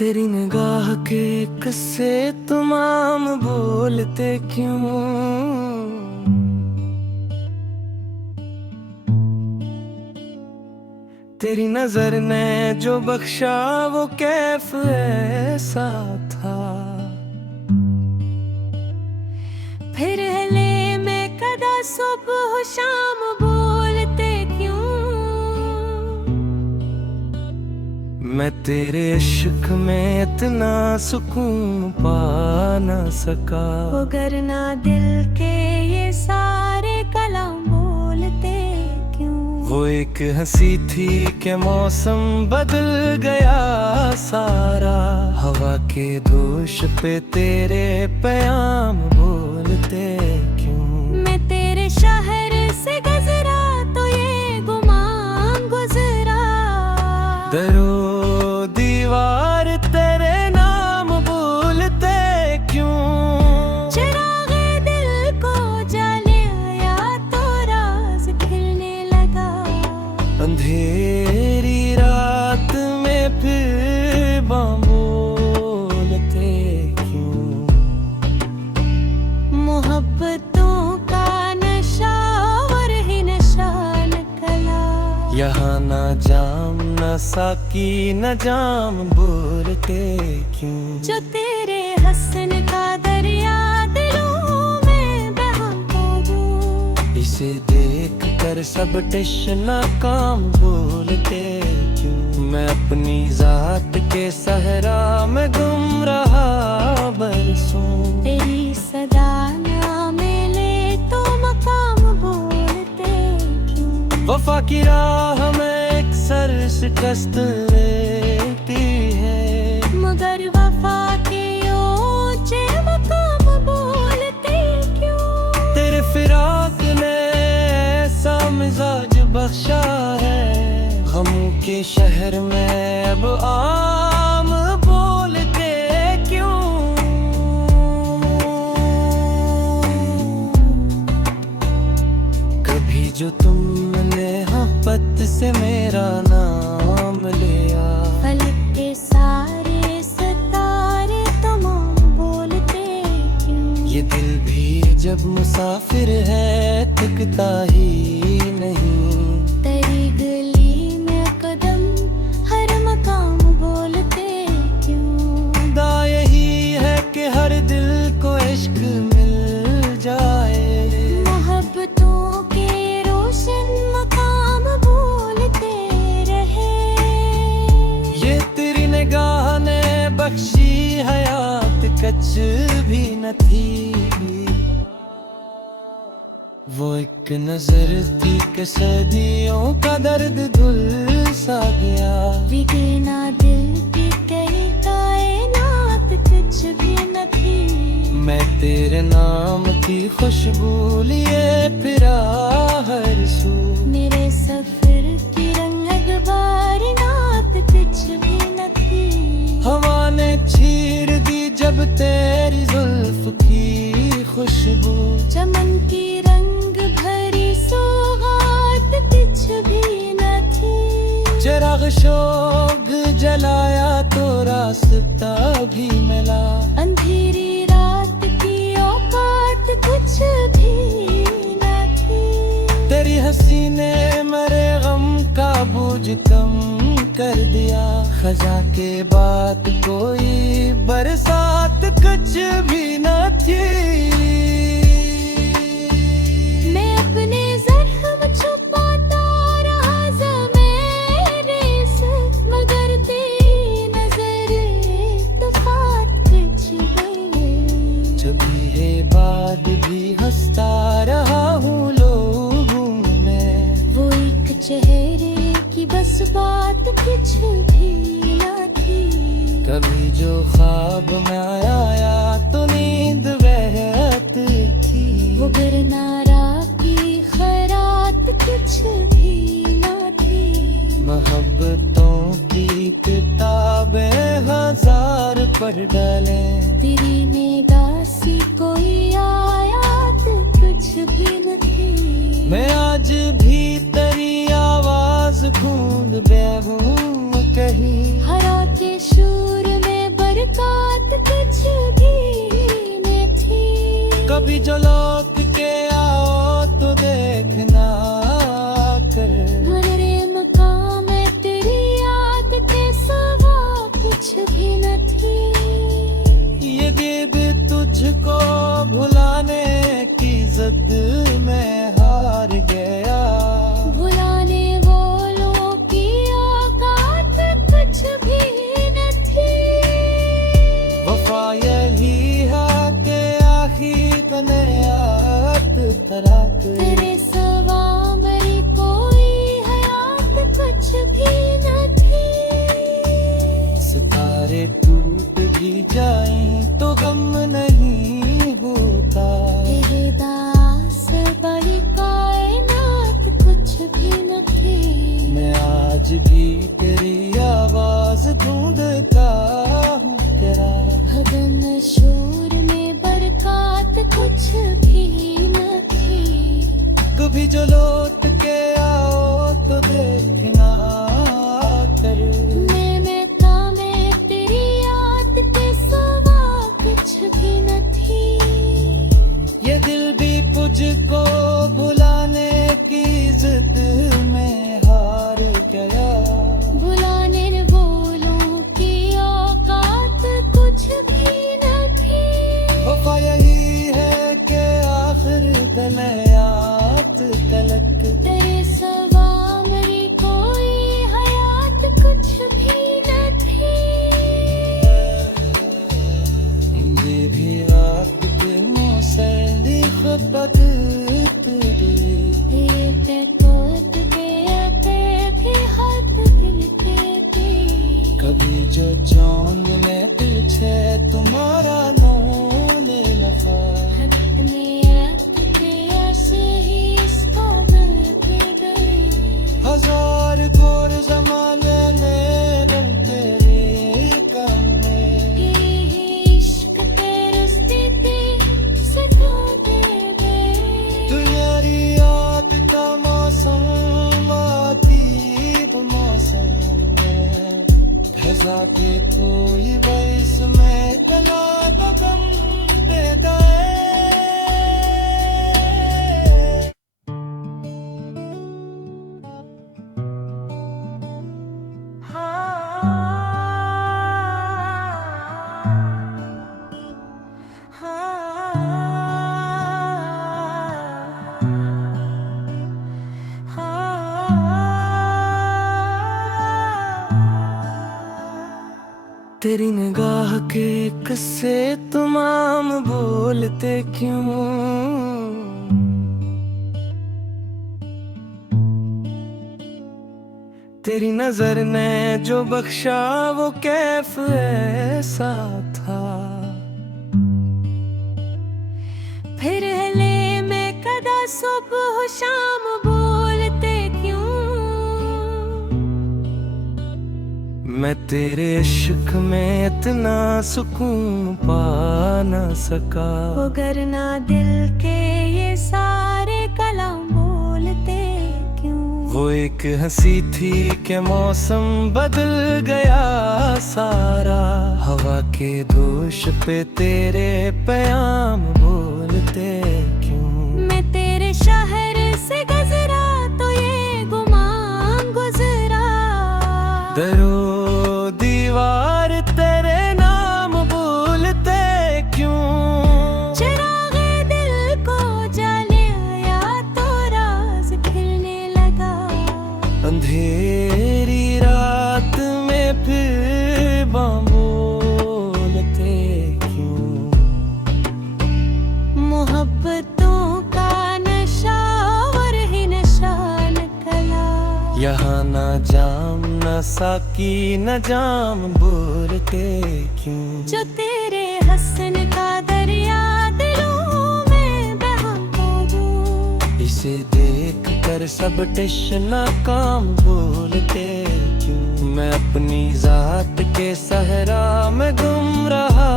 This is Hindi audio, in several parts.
तेरी निगाह के किस्से तमाम बोलते क्यों? तेरी नजर ने जो बख्शा वो कैफ ऐसा था। फिर हले में कदा सुबह शाम बोलते क्यों? मैं तेरे इश्क में इतना सुकून पा ना सका। वरना दिल के ये सारे कलाम बोलते क्यों? वो एक हंसी थी कि मौसम बदल गया सारा। हवा के दोष पे तेरे प्याम बोलते क्यों? मैं तेरे शहर से गुजरा तो ये गुमान गुजरा। दरो दीवार तेरे नाम बोलते क्यों? चिरागे दिल को जलाया तो राज खिलने लगा। अंधेरी रात में फिर बाम बोलते क्यों? मोहब्बतों का नशा और ही नशा निकला। यहाँ ना जाम न साकी न जाम बोलते क्यों? जो तेरे हसन का दरिया दिलों में बहा हो। इसे देख कर सब टिश्ना काम बोलते क्यों? मैं अपनी जात के सहरा में गुम रहा बरसों। तेरी सदा ना मिले तो मकाम बोलते क्यों? वफा की राह में एक सर शिकस्त लेती है। मगर वफा के ऊंचे मकाम बोलते क्यों? तेरे फिराक ने ऐसा मिजाज बख्शा है। गमों के शहर में अब आम बोलते क्यों? कभी जो तुमने मोहब्बत से मेरा नाम लिया। फलक के सारे सितारे तमाम बोलते क्यों? ये दिल भी जब मुसाफिर है थकता ही नहीं। तेरी गली में कदम हर मकाम बोलते क्यों? खुदा यही है कि हर दिल को इश्क मिल जाए। मोहब्बतों के रोशन मकाम बोलते रहे। ये तेरी निगाह ने बख्शी हयात कच भी न थी। वो एक नजर थी कि सदियों का दर्द धुल सा गया। बिके ना दिल की कई कायनात कुछ भी न थी। मैं तेरे नाम की खुशबू लिए फिरा हर सू। मेरे सफर की रंग अखबार नात कुछ भी न थी। हवा ने चीर दी जब तेरी जुल्फ की खुशबू। चमन की रंग भरी सौगात कुछ भी न थी। चिराग शोग जलाया तो रास्ता भी मिला। अंधेरी रात की औकात कुछ भी न थी। तेरी हंसी ने मेरे गम का बोझ कम कर दिया। खजा के बाद कोई बरसात कुछ भी न थी। मैं अपने जख्म छुपाता रहा ज़मीरे से। मगर तेरी नजर तूफान कुछ भी नहीं। जभी है बाद भी हंसता रहा हूँ लोगों में। वो एक चेहरे की बस बात कुछ भी न थी। कभी जो ख्वाब में आया तो नींद बहत थी। वो गिरनारा की खैरात कुछ भी न थी। मोहब्बतों की किताबें हजार पढ़ डाले। तेरी निगाह सी कोई आयात कुछ भी न थी। मैं आज भी तेरी आवाज गूंज बैठूं कहीं। हरा के शूर में जो लौट के आओ तो देखना कर। मेरे मकाम है तेरी याद के सिवा कुछ भी न थी। ये गिब तुझको भुलाने की जिद में हार गया। भुलाने वालों की औकात कुछ भी न थी। वफा यही है कि आखिर तने याद करा कर। तेरे सिवा मेरी कोई हयात कुछ भी न थी। सितारे टूट भी जाएं तो गम नहीं होता। तेरे दास बड़ी कायनात कुछ भी न थी। मैं आज भी तेरी आवाज ढूंढता हूँ तेरा। भगन शोर में बरकत कुछ भी न थी। कभी जो लौट के आओ तो देखना कर। मैं था मैं तेरी याद के सिवा कुछ भी न थी। ये दिल भी तुझको भुलाने की जिद में हार गया। भुलाने वालों की औकात कुछ भी न थी। वफा यही है कि आखिर तलयात तलक। तेरे सिवा मेरी कोई हयात कुछ भी न थी। ये भी आपके मुसल्ली खपत तेरी। ये तेकोत के अपे भी हाथ गिलते थे। कभी जो चांद में पूछे तुम्हारा नाम ले लफा। अपने आप के ऐसे ही इसको दिल पे गए। हजार गोर जमाने ने रंग तेरे काम में। ये इश्क के रस्ते ते सदा दे गए। तुम्हारी याद का मौसम आती मौसम में। फैजा के कोई बरस में कला बगम दे गए। तेरी निगाह के किस्से तमाम बोलते क्यों। तेरी नजर ने जो बख्शा वो कैफ ऐसा था। फिर हले में कदा सुबह शाम बोलते क्यों। मैं तेरे इश्क में इतना सुकून पा ना सका। वगरना दिल के ये सारे कलाम बोलते क्यों। वो एक हंसी थी कि मौसम बदल गया सारा। हवा के दोष पे तेरे पैगाम बोलते क्यों। मैं तेरे शहर से गुजरा तो ये गुमान गुजरा। दरो दीवार तेरे नाम बोलते क्यों। चिरागे दिल को जलाया तो राज खिलने लगा। अंधेरी रात में फिर बम बोलते क्यों। मोहब्बतों का नशा और ही नशा निकला। यहाँ ना जाम न साकी न जाम बोलते क्यों। जो तेरे हसन का दरिया दिलों में बहा दो। इसे देख कर सब टिश्ना काम बोलते क्यों। मैं अपनी जात के सहरा में गुम रहा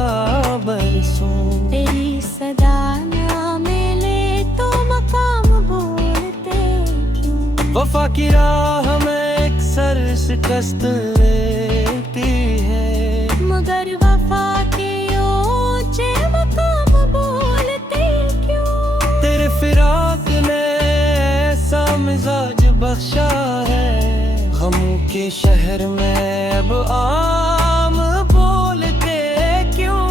बरसों। तेरी सदा ना मिले तो मकाम बोलते क्यों। वफा की राह में एक सर शिकस्त लेती है। मगर वफा के ऊंचे मकाम बोलते क्यों। बख्शा है। गमों के शहर में अब आम बोलते क्यों?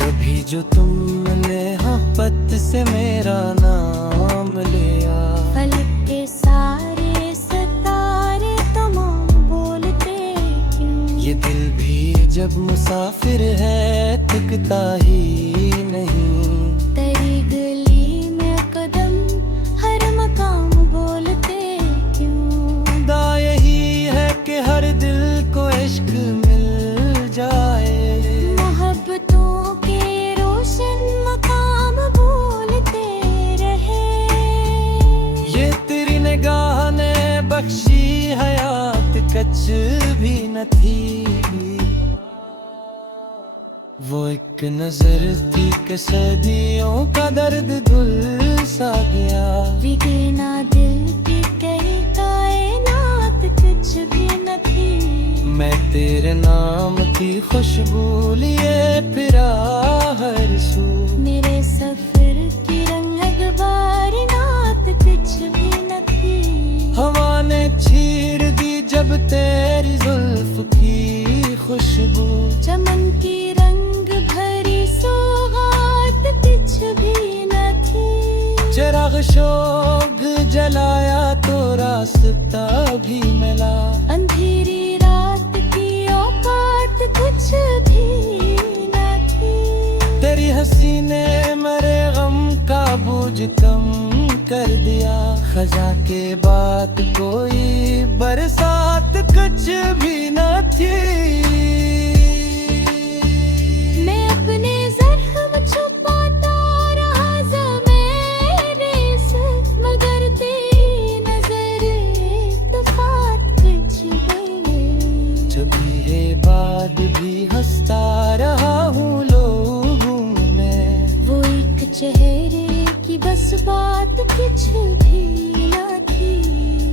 कभी जो तुमने हाँ पत से मेरा नाम लिया, फलक के सारे सितारे तमाम बोलते क्यों? ये दिल भी जब मुसाफिर है थकता ही नहीं। तेरी गली में कदम हर मकाम बोलते क्यों? खुदा यही है कि हर दिल को इश्क मिल जाए। मोहब्बतों के रोशन मकाम बोलते रहे। ये तेरी निगाह ने बख्शी हयात कच भी न थी। वो एक नजर थी कि सदियों का दर्द धुल सा गया। बिके ना दिल की कई कायनात कुछ भी न थी। मैं तेरे नाम की खुशबू लिए फिरा हर सू। मेरे सफर की रंग अखबार नात कुछ भी न थी। हवा ने चीर दी जब तेरी जुल्फ की खुशबू। चमन की रंग भरी सौगात कुछ भी न थी। चिराग शोग जलाया तो रास्ता भी मिला। अंधेरी रात की औकात कुछ भी न थी। तेरी हंसी ने मेरे गम का बोझ कम कर दिया। खजा के बाद कोई बरसात कुछ भी न थी। मैं अपने जख्म छुपाता रहा ज़मीरे से, मगर तेरी नजर इत्तेफाक कुछ भी। जभी है बाद भी हंसता रहा हूँ लोगों में। वो एक चेहरे की बस बात कुछ भी न थी।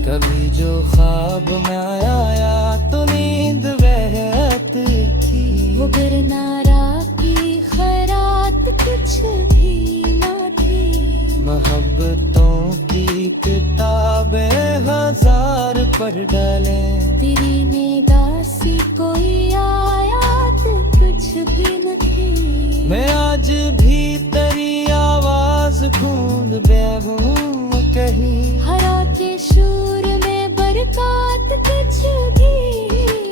कभी जो ख्वाब में आया तो नींद बहती थी। वो गिरनारा की खैरात कुछ भी न थी। मोहब्बतों की किताबें हजार पढ़ डाले। तेरी निगाह सी कोई आयात कुछ भी न थी। मैं आज भी तेरी आवाज गूंज बेगूं कहीं। हरा के शूर में बरकत कुछ भी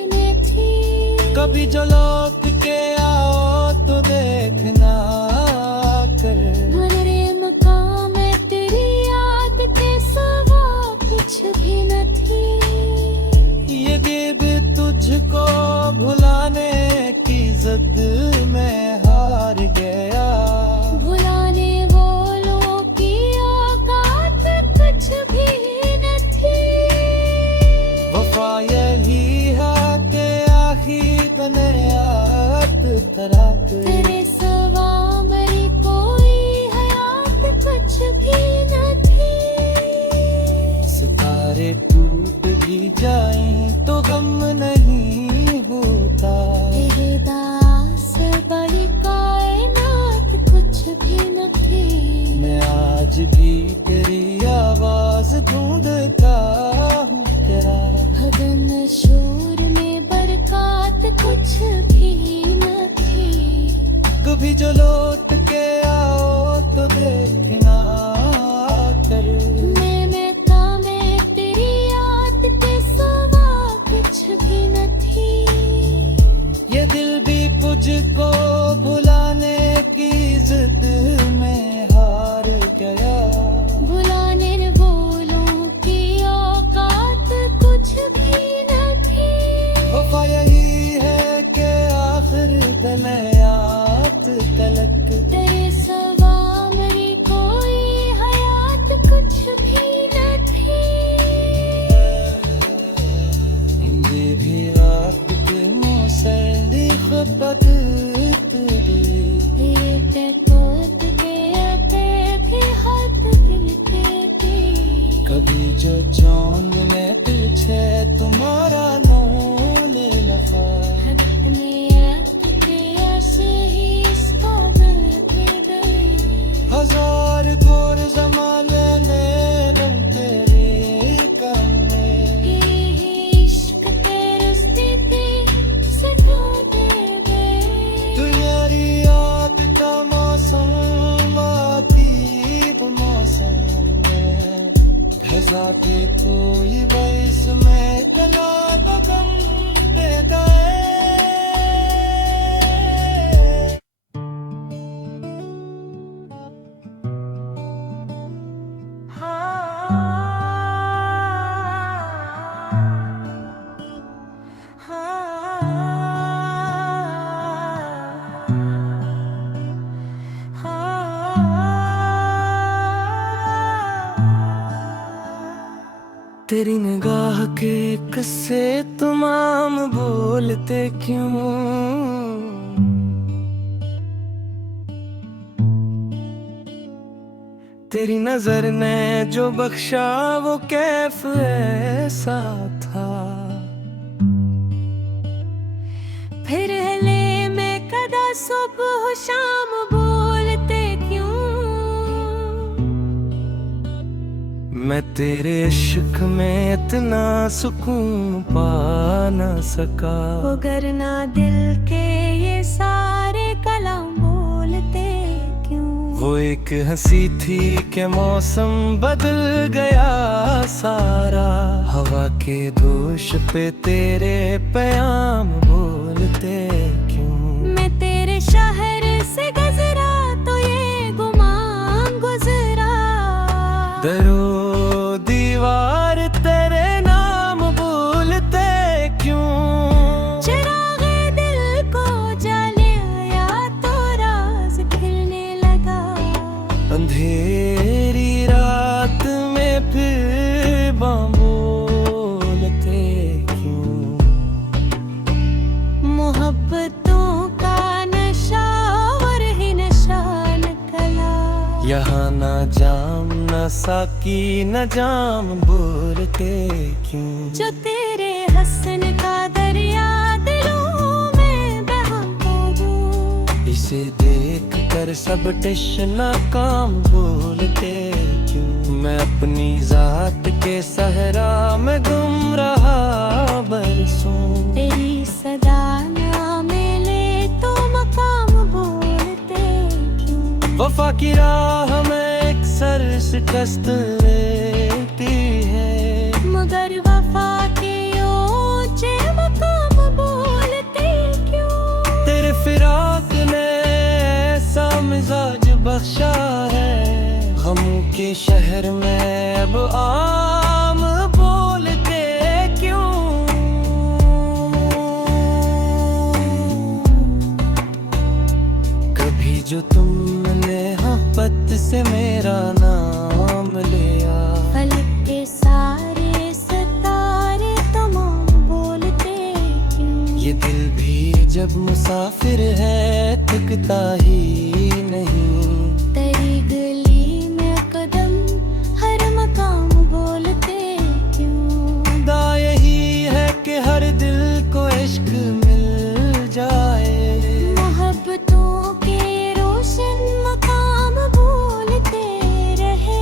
न थी। कभी जो लौट के आओ तो देखना कर। मनरे मकाम में तेरी याद के सिवा कुछ भी न थी। ये गिब तुझको भुलाने की जिद में हार गया। भुलाने वालों की औकात कुछ भी न थी। वफा यही है कि आखिर तने याद करा कर। तेरे सिवा मेरी कोई हयात कुछ भी न थी। सितारे टूट भी जाएं तो गम नहीं होता। तेरे दास बड़ी कायनात कुछ भी न थी। मैं आज भी तेरी आवाज ढूंढता हूँ तेरा। भगन शोर में बरकत कुछ भी न थी। कभी जो लौट के आओ तो देखना कर। मैं में तेरी याद के सिवा कुछ भी न थी। ये दिल भी तुझको भुलाने की जिद में हार गया। भुलाने वालों की औकात कुछ भी न थी। वफा यही है कि आखिर तलयात तलक। तेरे सिवा मेरी कोई तेरी निगाह के किस्से तमाम बोलते क्यों? तेरी नजर ने जो बख्शा वो कैफ ऐसा था। फिर हले में कदा सुबह शाम बोलते क्यों? मैं तेरे इश्क में इतना सुकून पा ना सका। वरना दिल के ये सारे कलाम बोलते क्यों? वो एक हंसी थी कि मौसम बदल गया सारा। हवा के दोष पे तेरे प्याम बोलते क्यों? मैं तेरे शहर से गुजरा तो ये गुमान गुजरा। दरो दीवार तेरे नाम बोलते क्यों? चिरागे दिल को जलाया तो राज खिलने लगा। अंधेरी रात में फिर बाम बोलते क्यों? मोहब्बतों का नशा और ही नशा निकला। यहाँ ना जाम ना साकी न जाम बोलते क्यों? जो तेरे हसन का दरिया दिलों में बहाता हो। इसे देख कर सब टिश नाकाम बोलते क्यों? मैं अपनी जात के सहरा में गुम रहा बरसों। तेरी सदा ना मिले तो मकाम बोलते क्यों? वफा की राह में एक सर शिकस्त लेती है। मगर वफा के ऊंचे मकाम बोलते क्यों? तेरे फिराक ने ऐसा मिजाज बख्शा है। गमों के शहर में अब आम बोलते क्यों? कभी जो तुमने मोहब्बत से मेरा नाम लिया। फलक के सारे सितारे तमाम बोलते क्यों? ये दिल भी जब मुसाफिर है थकता ही नहीं। तेरी गली में कदम हर मकाम बोलते क्यों? खुदा यही है कि हर दिल को इश्क मिल जाए। मोहब्बतों के रोशन मकाम बोलते रहे।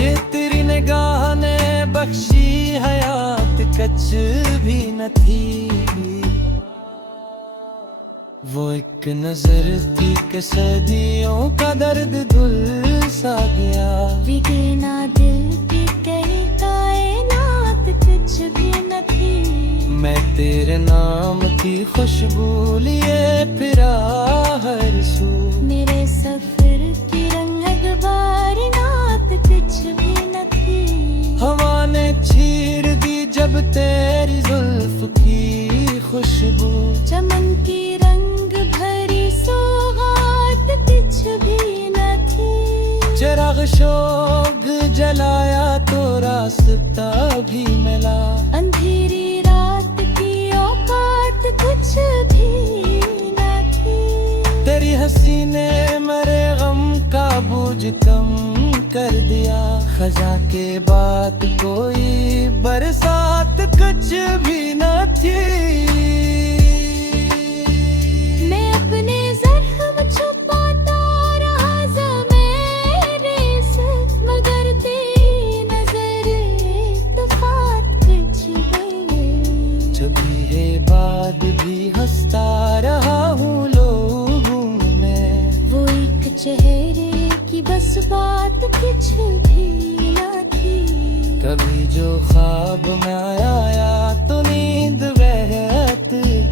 ये तेरी निगाह ने बख्शी हयात कच भी न थी। वो एक नजर थी कि सदियों का दर्द धुल सा गया। बिके ना दिल की कई कायनात कुछ भी न थी। मैं तेरे नाम की खुशबू लिए फिरा हर सू। मेरे सफर की रंग अखबार नात कुछ भी न थी। हवा ने चीर दी जब तेरी जुल्फ की खुशबू। चमन की रंग भरी सौगात कुछ भी न थी। चिराग शोग जलाया तो रास्ता भी मिला। अंधेरी रात की औकात कुछ भी न थी। तेरी हंसी ने मेरे गम का बोझ कम कर दिया। खजा के बाद कोई बरसात कुछ भी न थी। मैं अपने जख्म छुपाता रहा ज़मीरे से। मगर तेरी नजर इत्तेफाक कुछ भी नहीं। जभी है बाद भी हंसता रहा हूँ लोगों में। वो एक चेहरे की बस बात कुछ भी न थी। कभी जो ख्वाब में आया तो नींद बहत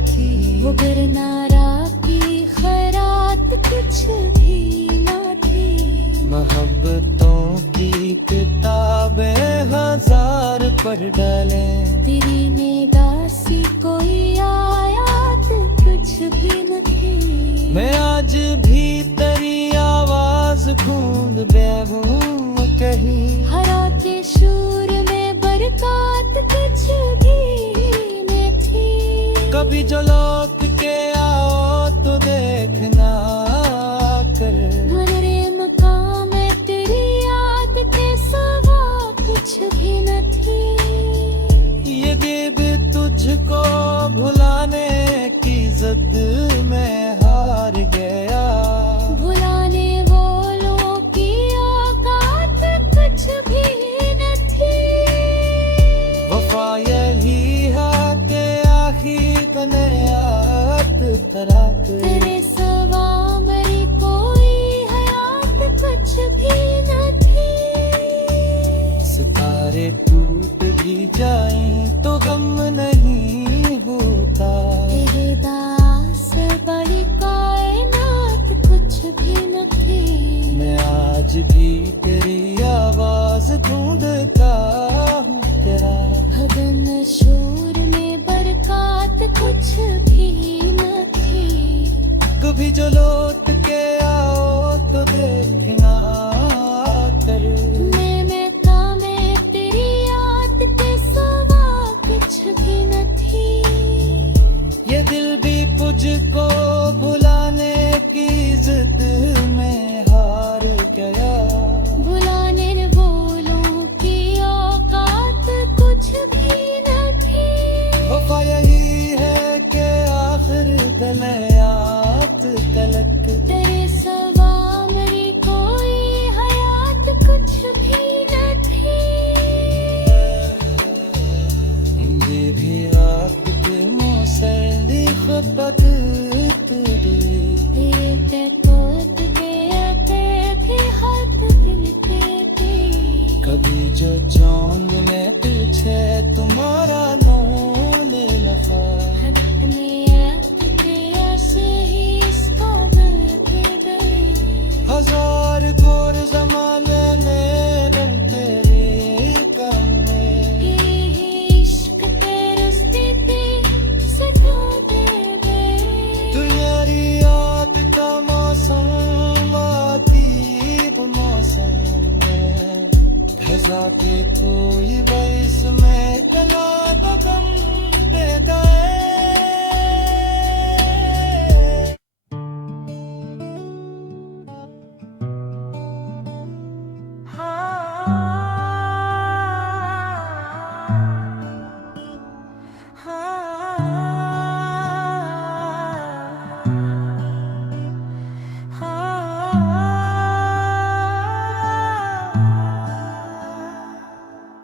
थी। वो गरनारा की खैरात कुछ भी न थी। मोहब्बतों की किताबें हजार पढ़ डाले। तेरी निगाह सी कोई आयात कुछ भी न थी। मैं आज भी तेरी आवाज गूंज बैठूं कहीं। हरा के शूर में बरकत कुछ भी न थी। कभी जो लौट के आओ तो देखना कर। मनरे मकाम है तेरी याद के सिवा कुछ भी न थी। ये दिल तुझको भुलाने की जिद में हार गया। भुलाने वालों की औकात कुछ भी न थी। वफा यही है कि आखिर तने याद करा कर। तेरे सिवा मेरी कोई हयात कुछ भी न थी। सितारे टूट भी जाएं तो गम नहीं होता। तेरे दास बड़ी कायनात कुछ भी न थी। मैं आज भी तेरी आवाज ढूंढता हूँ तेरा। भगन शोर में बरकत कुछ भी न थी। कभी जो लौट के आओ तो देखना कर। मैं कामे तेरी याद के सिवा कुछ भी न थी। ये दिल भी तुझको भुलाने की जिद में हार गया। भुलाने वालों की औकात कुछ भी न थी। वफा यही है कि आखिर दलयात तलक। तेरे सिवा मेरी कोई हयात कुछ भी न थी। ये भी रात के मौसली खुद तेरे कोत के अपे भी हाथ गिलते थे। कभी जो चांद में पीछे तुम्हारा नाम ले लखा। अपने आप के ऐसे ही इसको मिलते गए। हजार गोर जमाने में रंग तेरे कम में। ये इश्क तेरे स्थिति सजा दे गए। तुम्हारी याद का मौसम आतीब मौसम में। फजा के कोई बरस में कला बगम दे गए।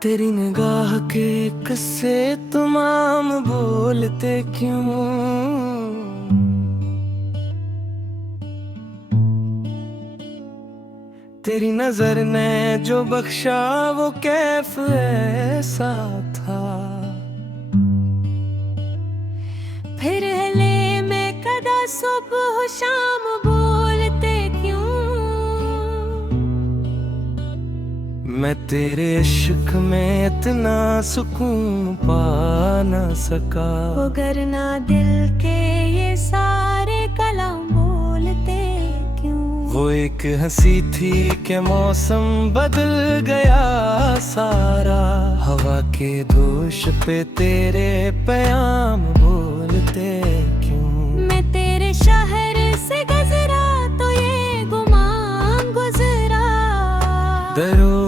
तेरी निगाह के किस्से तमाम बोलते क्यों। तेरी नजर ने जो बख्शा वो कैफ ऐसा था। फिर हले में कदा सुबह शाम बोलते क्यों। मैं तेरे इश्क में इतना सुकून पा न सका। वगरना दिल के ये सारे कलाम बोलते क्यों। वो एक हंसी थी कि मौसम बदल गया सारा। हवा के दोष पे तेरे प्याम बोलते क्यों। मैं तेरे शहर से गुजरा तो ये गुमान गुजरा। दरो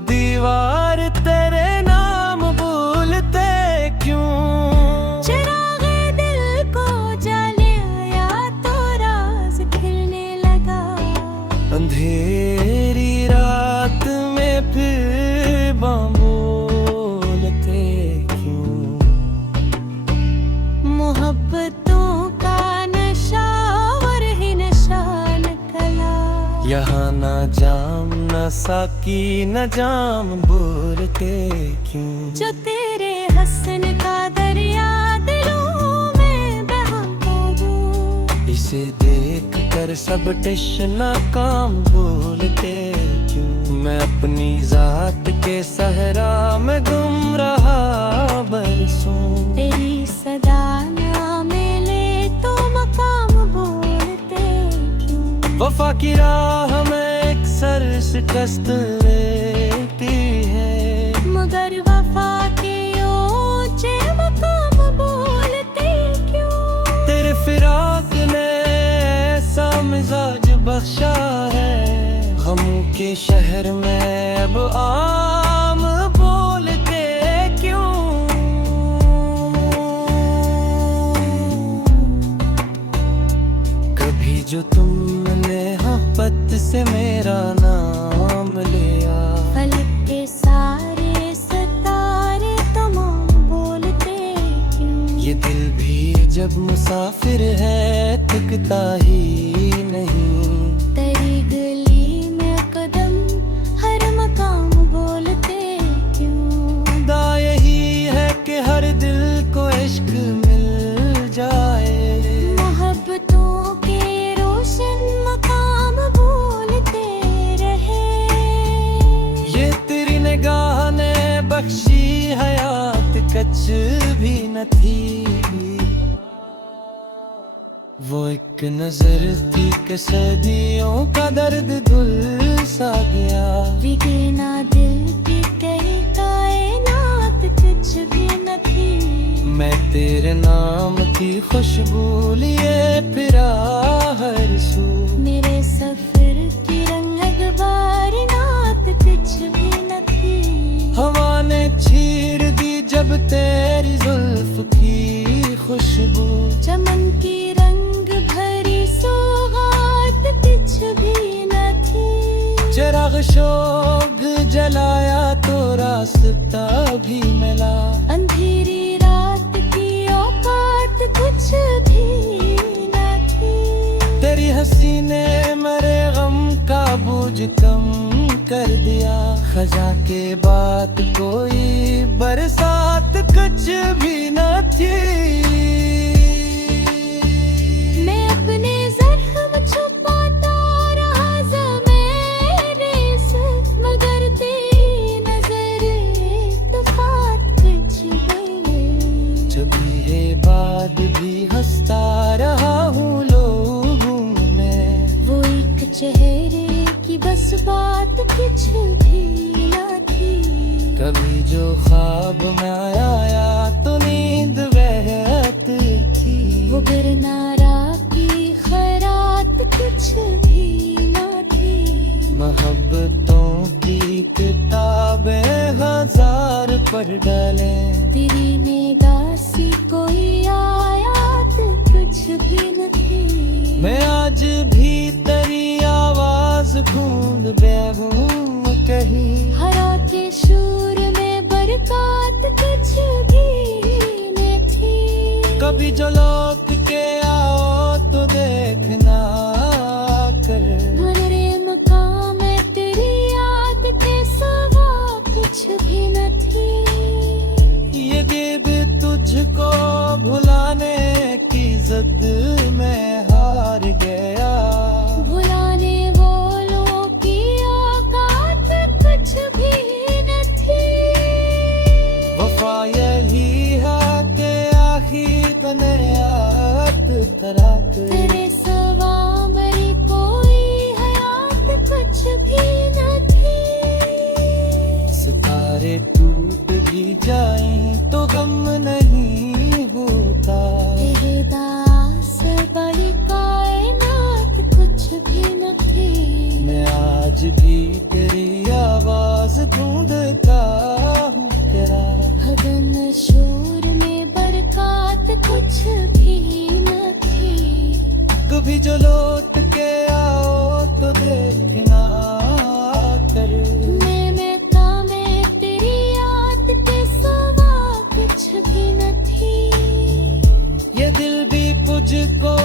दीवार तेरे नाम बोलते क्यों। चिरागे दिल को जलाया तो राज खिलने लगा। अंधेरी रात में फिर बाम बोलते क्यों। मोहब्बतों का नशा और ही नशा निकला। यहाँ ना जाम न साकी न जाम बोलते क्यों। जो तेरे हसन का दरिया दिलों में बहा हो। इसे देख कर सब टिश्ना काम बोलते क्यों। मैं अपनी जात के सहरा में गुम रहा बरसों। तेरी सदा ना मिले तो मकाम बोलते क्यों। वफा की राह में एक सर शिकस्त लेती है। मगर वफा मिजाज बख्शा है। गमों के शहर में अब आम बोलते क्यों? कभी जो तुमने मोहब्बत से मेरा नाम लिया, फलक के सारे सितारे तमाम बोलते क्यों? ये दिल भी जब मुसाफिर है थकता ही नहीं। तेरी गली में कदम हर मकाम बोलते क्यों? खुदा यही है कि हर दिल को इश्क मिल जाए। मोहब्बतों के रोशन मकाम बोलते रहे। ये तेरी निगाह ने बख्शी हयात कच भी न थी। वो एक नजर थी कि सदियों का दर्द धुल सा गया। बिके ना दिल की तेरी कायनात कुछ भी न थी। मैं तेरे नाम की खुशबू लिए फिरा हर सू। मेरे सफर की रंग अखबार नात कुछ भी न थी। हवा ने चीर दी जब तेरी जुल्फ की खुशबू। चमन की रंग भरी सौगात कुछ भी न थी। चिराग शोग जलाया तो रास्ता भी मिला। अंधेरी रात की औकात कुछ भी न थी। तेरी हंसी ने मेरे गम का बोझ कम कर दिया। खजा के बाद कोई बरसात कुछ भी न थी। मैं अपने जख्म छुपाता रहा ज़मीरे से, मगर तेरी नजर इत्तेफाक कुछ भी। जब ये बाद भी हंसता रहा हूँ लोगों में। वो एक चेहरे की बस बात कुछ भी न थी। कभी जो ख्वाब में आया तो नींद बहती थी। वो गिरनारा की खैरात कुछ भी न थी। मोहब्बतों की किताबें हजार पढ़ डाले। तेरी निगाह सी कोई आयात कुछ भी न थी। मैं आज भी तेरी आवाज गूंज बेगूं कहीं। हरा के शूर में बरकत कुछ भी न थी। कभी जो लौट के आओ तो देखना कर। मेरे मकाम में तेरी याद के सिवा कुछ भी न थी। ये दिल तुझको भुलाने की जिद में हार गया। भुलाने वालों की औकात कुछ भी न थी। वफा यही है कि आखिर ने याद करा कर। तेरे सिवा मेरी कोई हयात कुछ भी न थी। सितारे टूट भी जाएं तो गम नहीं होता। तेरे दास बड़ी कायनात कुछ भी न थी। मैं आज भी तेरी आवाज ढूंढता हूँ तेरा। हदन शोर में बरकत कुछ भी न थी। कभी जो लौट के आओ तो देखना कर। मैं कामे तेरी याद के सिवा कुछ भी न थी। ये दिल भी तुझको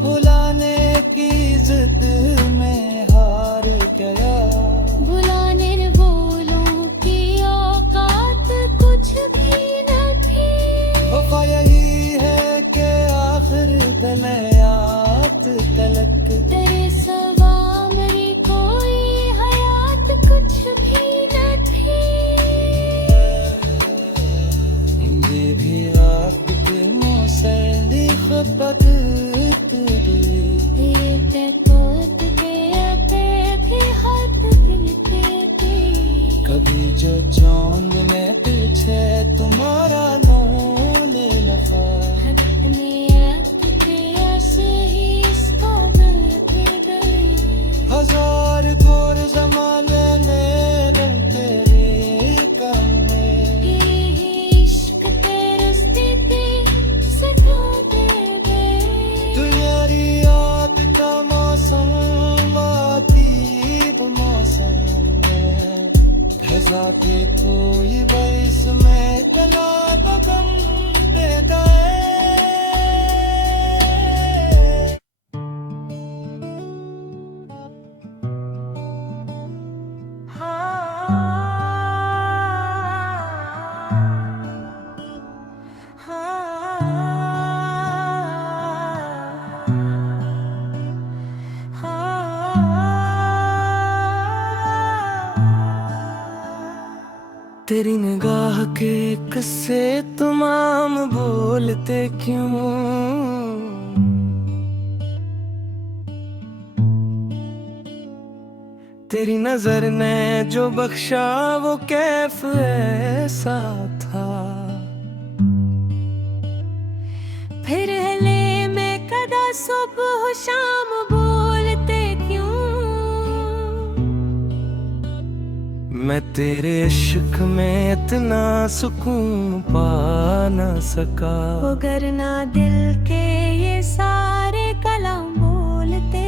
भुलाने की जिद में हार गया। भुलाने वालों की औकात कुछ भी न थी। वफा यही है कि आखिर तलयात तलक। तेरे के कोई बरस में तला बगम दे गए। तेरी निगाह के किस्से तमाम बोलते क्यों, तेरी नजर ने जो बख्शा वो कैफ ऐसा था। फिर हले में कदा सुबह शाम बोलते क्यों, मैं तेरे इश्क में इतना सुकून पा ना सका। वरना दिल के ये सारे कलाम बोलते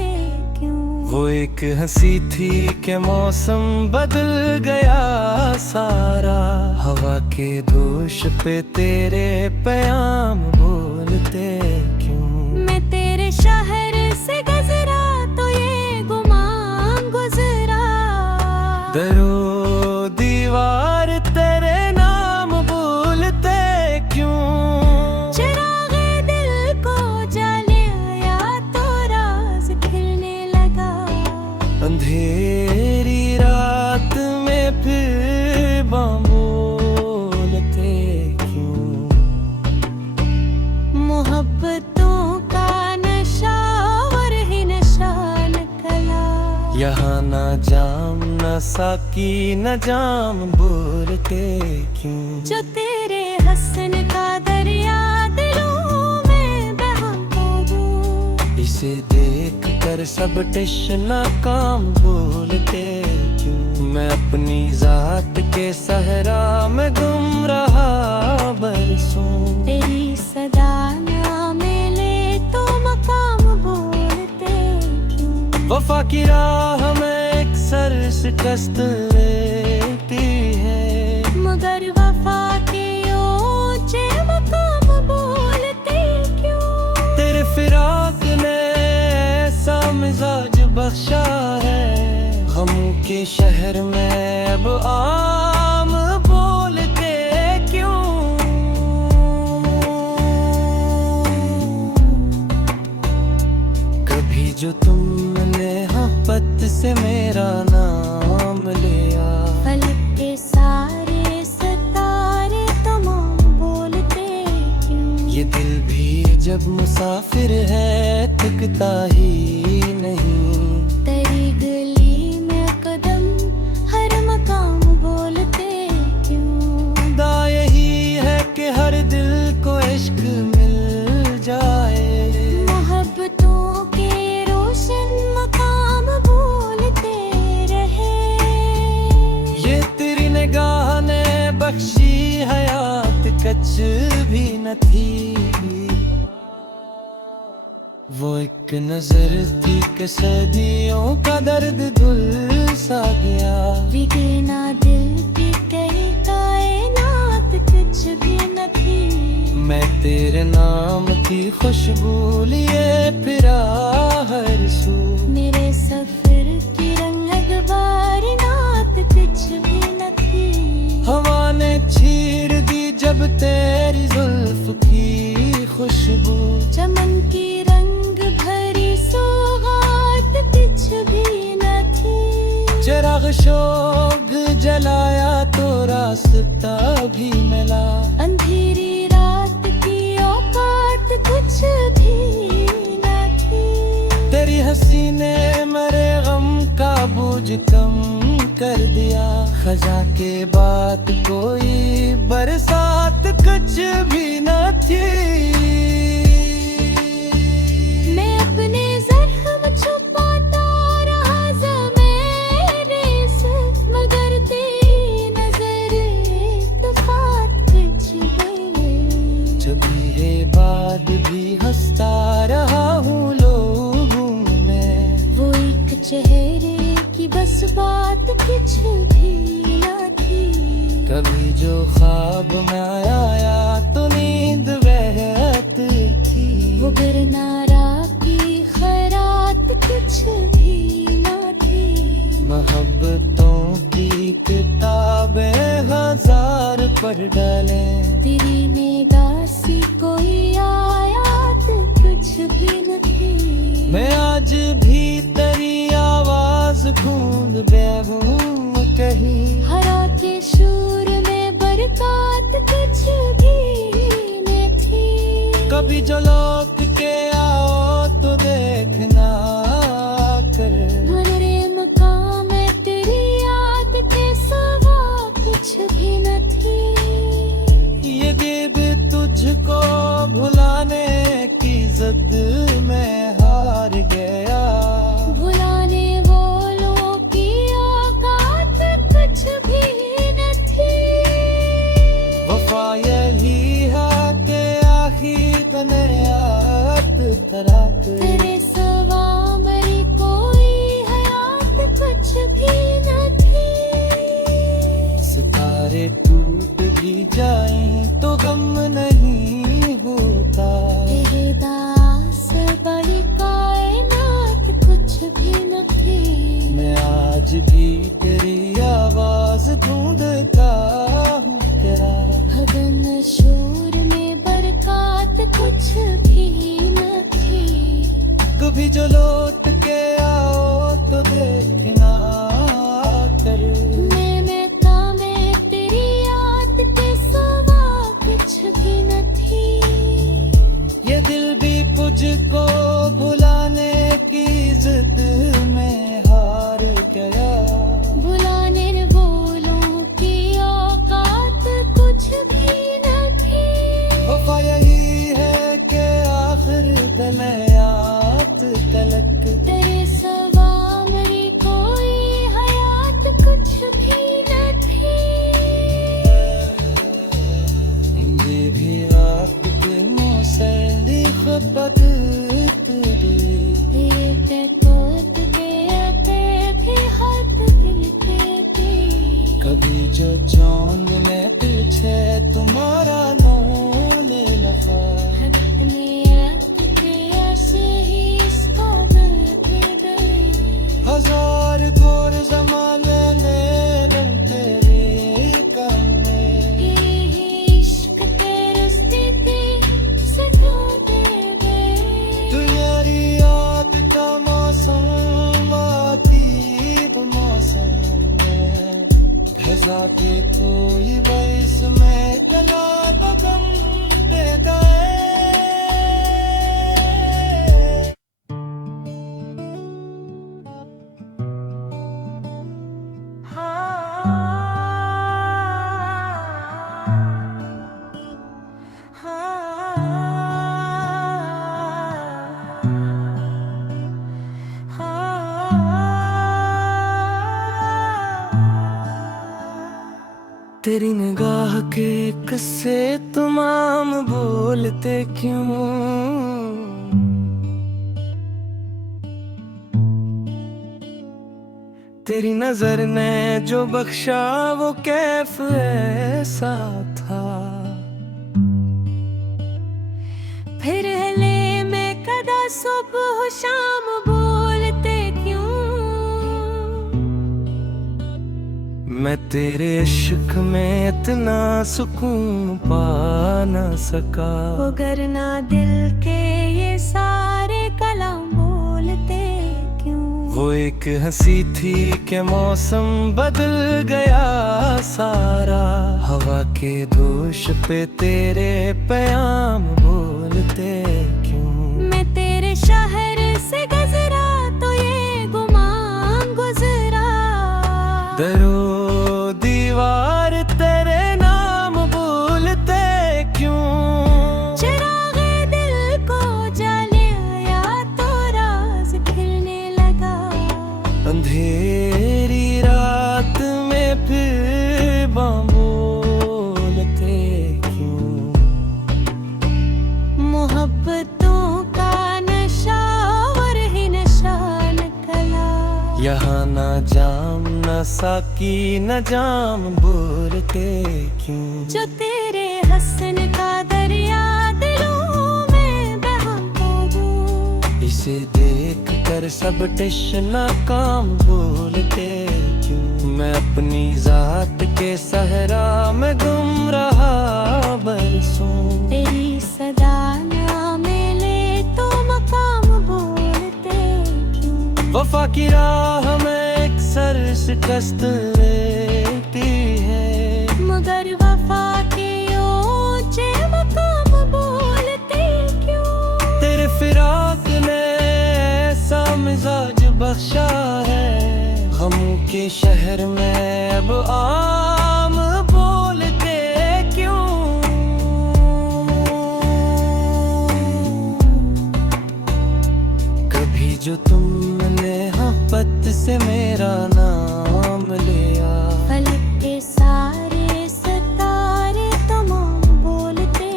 क्यों। वो एक हंसी थी कि मौसम बदल गया सारा, हवा के दोष पे तेरे पैगाम बोलते क्यों। मैं तेरे शहर से गुजरा तो ये गुमान गुजरा, दरो दीवार तेरे नाम बोलते क्यों। चिरागे दिल को जलाया तो राज खिलने लगा, अंधेरी रात में फिर बम बोलते क्यों। मोहब्बतों का नशा और ही नशा निकला, यहाँ ना जाम न साकी न जाम बोलते क्यों। जो तेरे हसन का दरिया दिलों में बहा हो, इसे देख कर सब टिश्ना काम बोलते क्यों। मैं अपनी जात के सहरा में गुम रहा बरसों, तेरी सदा ना मिले तो मकाम बोलते क्यों। वफा की राह में एक सर शिकस्त लेती है, मगर वफा के ऊंचे मकाम बोलते क्यों। तेरे फिराक ने ऐसा मिजाज बख्शा है, गमों के शहर में अब आम बोलते क्यों। कभी जो तुमने मोहब्बत से मेरा नाम लिया, फलक के सारे सितारे तमाम बोलते क्यों। ये दिल भी जब मुसाफिर है थकता ही नहीं। तेरी गली में कदम हर मकाम बोलते क्यों। खुदा यही है कि हर दिल को इश्क मिल जाए, मोहब्बतों के रोशन मकाम बोलते रहे। ये तेरी निगाह ने बख्शी हयात कच भी न थी। वो एक नजर थी कि सदियों का दर्द धुल सा गया। बिके ना दिल की कई कायनात कुछ भी न थी। मैं तेरे नाम की खुशबू लिए फिरा हर सू। मेरे सफर की रंग अखबार नात कुछ भी न थी। हवा ने चीर दी जब तेरी जुल्फ की खुशबू। चमन की रंग भरी सौगात कुछ भी न थी। चिराग शोग जलाया तो रास्ता भी मिला। अंधेरी रात की औकात कुछ भी न थी। तेरी हंसी ने मेरे गम का बोझ कम कर दिया। खजा के बाद कोई बरसात कुछ भी न थी। मैं अपने जख्म छुपाता रहा ज़मीरे से, मगर तेरी नजर इत्तेफाक कुछ भी। जभी है बाद भी हंसता रहा हूँ लोगों में। वो एक चेहरे की बस बात कुछ भी न थी। कभी जो ख्वाब में आया तो नींद बहती थी। वो गरनारा की खैरात कुछ भी न थी। मोहब्बतों की किताबें हजार पढ़ डाले। तेरी निगाह सी कोई आयत कुछ भी न थी। मैं आज भी तेरी आवाज गूंज बेगूं कहीं। हरा के शूर में बरकत कुछ भी न थी। कभी जो लौट के आओ तो देखना कर। मनरे मकाम में तेरी याद के सिवा कुछ भी न थी। ये दिल तुझको भुलाने की जिद में हार गया। भुलाने वालों की औकात कुछ भी न थी। वफा यही है कि आखिर तने याद करा कर। तेरे सिवा मेरी कोई हयात कुछ भी न थी। सितारे टूट भी जाएं तो गम नहीं होता। तेरे दास बड़ी कायनात कुछ भी न थी। मैं आज भी तेरी आवाज ढूंढता हूँ तेरा। भगन शोर में बरकत कुछ भी न थी। कभी जो लौट के आओ तो देखना कर। मैं में तेरी याद के सिवा कुछ भी न थी। ये दिल भी तुझको भुलाने की जिद में हार गया। भुलाने वालों की औकात कुछ भी न थी। वफा यही है कि आखिर दलयात तलक। तेरे सिवा मेरी कोई हयात कुछ भी न थी। ये भी आपके मुसल्ली खपत तेरी। तेरे कोत गया पे भी हाथ गिलते थे। कभी जो चांद ने पीछे तुम्हारा नाम ले लगा। अपने आप के ऐसे ही इसको मिलते गए। हजार गोर जमाने ने रंग तेरे करने। ये इश्क के रस्ते पे सताते गए। तुम्हारी याद का मौसम आतीब मौसम में। खजा के कोई बरस में कला बगम दे गए। तेरी निगाह के किस्से तमाम बोलते क्यों। तेरी नजर ने जो बख्शा वो कैफ ऐसा था। फिर हले में कदा सुबह शाम बोलते क्यों। मैं तेरे इश्क में इतना सुकून पा न सका। वो गरना दिल के ये सारे कलाम बोलते क्यों। वो एक हंसी थी कि मौसम बदल गया सारा। हवा के दोष पे तेरे प्याम बोलते क्यों। मैं तेरे शहर से गुजरा तो ये गुमान गुजरा। दरो दीवार तेरे नाम बोलते क्यों। चिरागे दिल को जलाया तो राज खिलने लगा। अंधेरी रात में फिर बाम बोलते क्यों। मोहब्बतों का नशा और ही नशा निकला। यहाँ ना जाम न साकी न जाम बोलते क्यों। जो तेरे हसन का दरिया दिलों में बहाता हो, इसे देख कर सब टिश्ना काम बोलते क्यों। मैं अपनी जात के सहरा में गुम रहा बरसों। तेरी सदा ना मिले तो मकाम बोलते क्यों। वफा की राह में एक सर शिकस्त लेती है, मगर वफा के ऊंचे मकाम बोलते क्यों। तेरे फिराक ने ऐसा मिजाज बख्शा है, गमों के शहर में अब आम बोलते क्यों। कभी जो तुमने पत से मेरा नाम लिया, फलक के सारे सितारे तमाम बोलते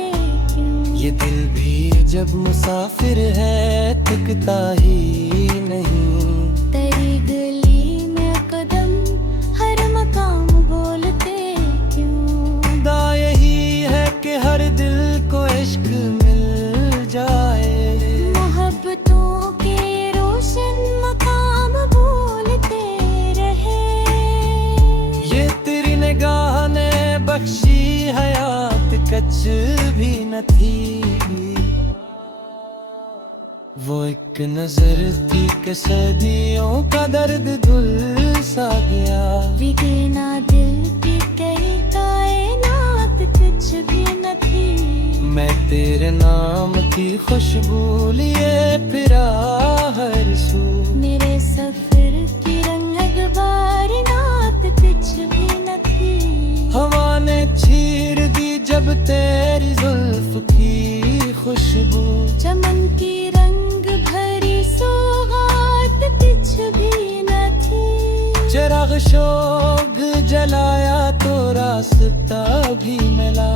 क्यों। ये दिल भी जब मुसाफिर है थकता ही नहीं। तेरी गली में कदम हर मकाम बोलते क्यों। खुदा यही है कि हर दिल को इश्क मिल जाए, मोहब्बतों के रोशन मकाम बोलते रहे। ये तेरी निगाह ने बख्शी हयात कच भी न थी। वो एक नजर थी कि सदियों का दर्द धुल सा गया। बिके ना दिल की कई कायनात कुछ भी न थी। मैं तेरे नाम की खुशबू लिए फिरा हर सू। मेरे सफर की रंग अखबार नात कुछ भी न थी। हवा ने चीर दी जब तेरी जुल्फ की खुशबू। चमन की रंग भरी सौगात कुछ भी न थी। चिराग शोग जलाया तो रास्ता भी मिला।